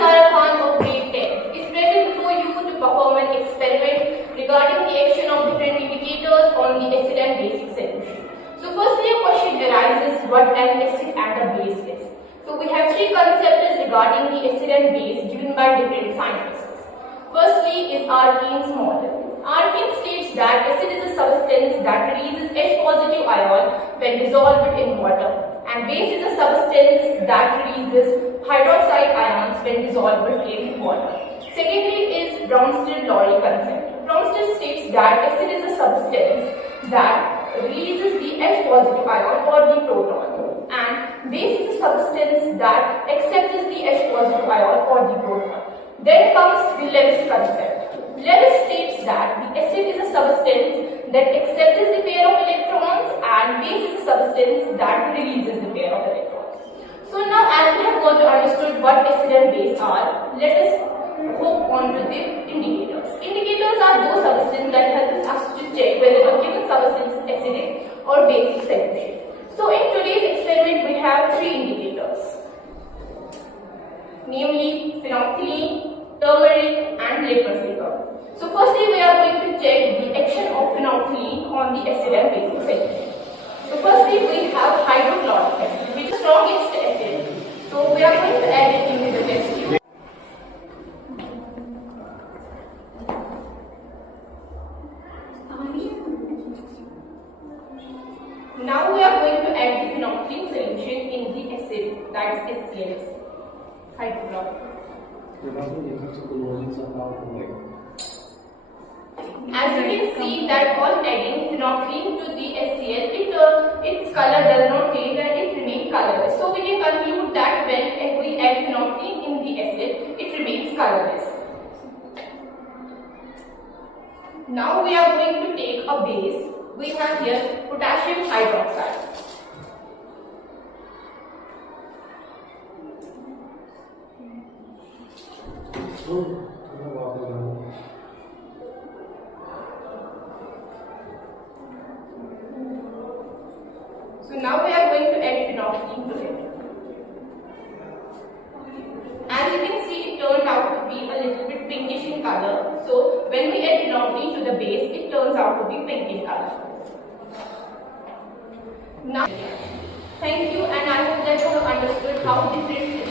of grade 10 is present before you to perform an experiment regarding the action of different indicators on the acid and basic solution. So firstly a question arises what an acid and a base is. So we have three concepts regarding the acid and base given by different scientists. Firstly is Arkin's model. Arkin states that acid is a substance that releases H positive ion when dissolved in water, and base is a substance that releases hydroxide ions when dissolved in water. Secondly is Bronsted-Lowry concept. Bronsted states that acid is a substance that releases the H positive ion or the proton, and base is a substance that accepts the H positive ion or the proton. Then comes the Lewis concept. Lewis states that the acid is a substance that accepts the pair of electrons and base is a substance that releases the pair of electrons. So now as we have got understood what acid and base are, let us move on to the indicators. Indicators are those substances that help us to check whether a given substance is acidic or basic solution. So in today's experiment we have three indicators, namely phenolphthalein, turmeric and litmus paper. So firstly we are going to check the action of phenolphthalein on the acid and basic solution. So firstly we have hydrochloric acid, which is the strongest acid. So we are going to add it into the test tube. Now we are going to add the phenolphthalein solution in the acid, that is HCl, hydrochloric. As you can see that on adding phenolphthalein to the HCl, its color does not change and it remains colorless. So we can conclude that when we add phenolphthalein in the acid, it remains colorless. Now we are going to take a base. We have here potassium hydroxide. So now we are going to add phenolphthalein to it. As you can see, it turned out to be a little bit pinkish in color. So when we add phenolphthalein to the base, it turns out to be pink in color. Now, thank you, and I hope that you have understood how different